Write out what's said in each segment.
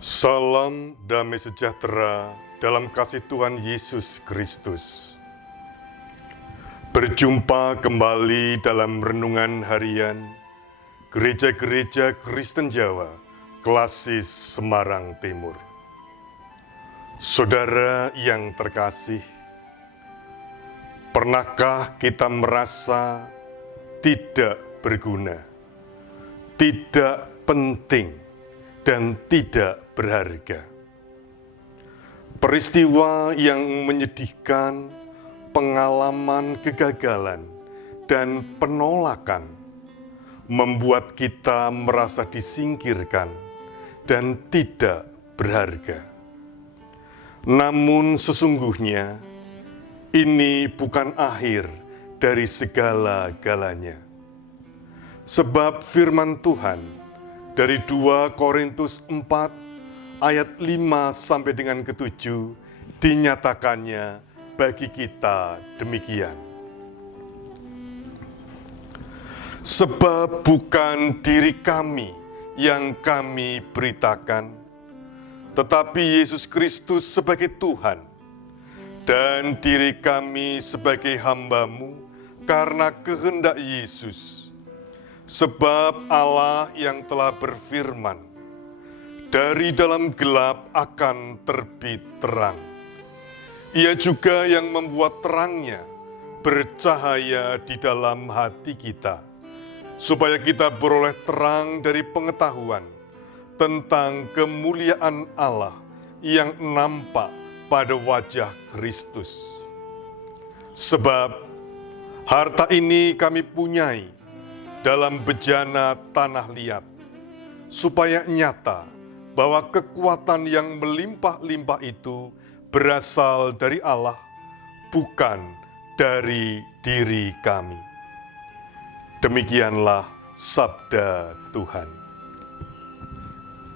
Salam damai sejahtera dalam kasih Tuhan Yesus Kristus. Berjumpa kembali dalam renungan harian Gereja-Gereja Kristen Jawa, Klasis Semarang Timur. Saudara yang terkasih, pernahkah kita merasa tidak berguna, tidak penting, dan tidak berharga? Peristiwa yang menyedihkan, pengalaman kegagalan, dan penolakan membuat kita merasa disingkirkan dan tidak berharga. Namun sesungguhnya ini bukan akhir dari segala-galanya. Sebab firman Tuhan dari 2 Korintus 4 ayat 5 sampai dengan ke-7 dinyatakannya bagi kita demikian. Sebab bukan diri kami yang kami beritakan, tetapi Yesus Kristus sebagai Tuhan, dan diri kami sebagai hamba-Mu karena kehendak Yesus. Sebab Allah yang telah berfirman, dari dalam gelap akan terbit terang. Ia juga yang membuat terangnya bercahaya di dalam hati kita, supaya kita beroleh terang dari pengetahuan tentang kemuliaan Allah yang nampak pada wajah Kristus. Sebab harta ini kami punyai dalam bejana tanah liat, supaya nyata bahwa kekuatan yang melimpah-limpah itu berasal dari Allah, bukan dari diri kami. Demikianlah sabda Tuhan.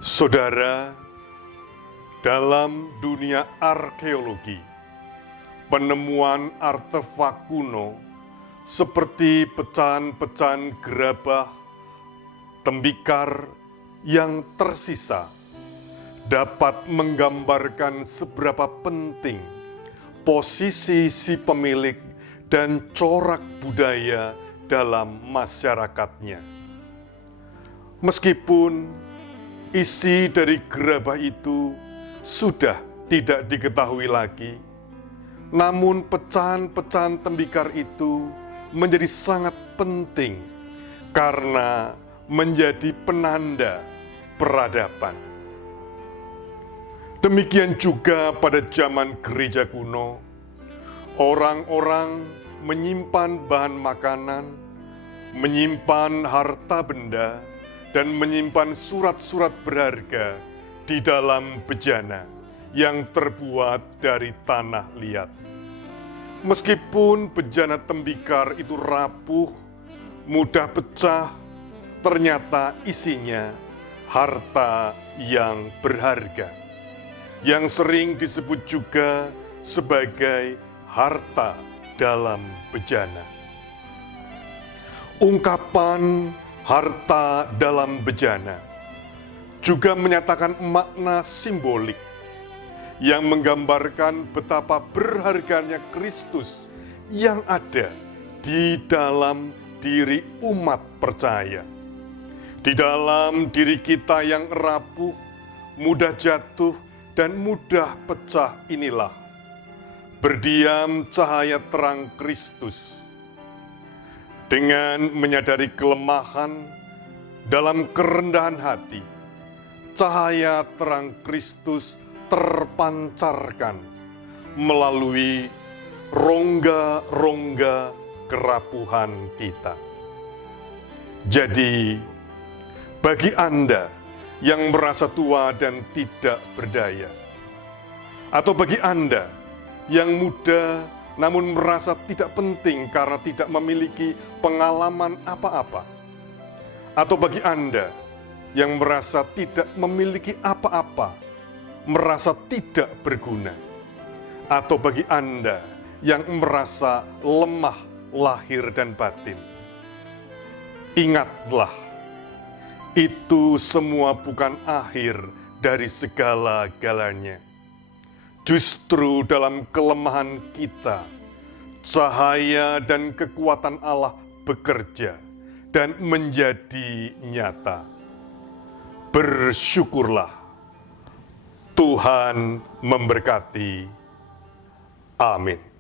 Saudara, dalam dunia arkeologi, penemuan artefak kuno seperti pecahan-pecahan gerabah, tembikar yang tersisa dapat menggambarkan seberapa penting posisi si pemilik dan corak budaya dalam masyarakatnya. Meskipun isi dari gerabah itu sudah tidak diketahui lagi, namun pecahan-pecahan tembikar itu menjadi sangat penting karena menjadi penanda peradaban. Demikian juga pada zaman gereja kuno, orang-orang menyimpan bahan makanan, menyimpan harta benda, dan menyimpan surat-surat berharga di dalam bejana yang terbuat dari tanah liat. Meskipun bejana tembikar itu rapuh, mudah pecah, ternyata isinya harta yang berharga, yang sering disebut juga sebagai harta dalam bejana. Ungkapan harta dalam bejana juga menyatakan makna simbolik yang menggambarkan betapa berharganya Kristus yang ada di dalam diri umat percaya. Di dalam diri kita yang rapuh, mudah jatuh, dan mudah pecah inilah berdiam cahaya terang Kristus. Dengan menyadari kelemahan dalam kerendahan hati, cahaya terang Kristus terpancarkan melalui rongga-rongga kerapuhan kita. Jadi, bagi Anda yang merasa tua dan tidak berdaya, atau bagi Anda yang muda namun merasa tidak penting karena tidak memiliki pengalaman apa-apa, atau bagi Anda yang merasa tidak memiliki apa-apa, merasa tidak berguna, atau bagi Anda yang merasa lemah lahir dan batin, ingatlah, itu semua bukan akhir dari segala-galanya. Justru dalam kelemahan kita, cahaya dan kekuatan Allah bekerja dan menjadi nyata. Bersyukurlah. Tuhan memberkati. Amin.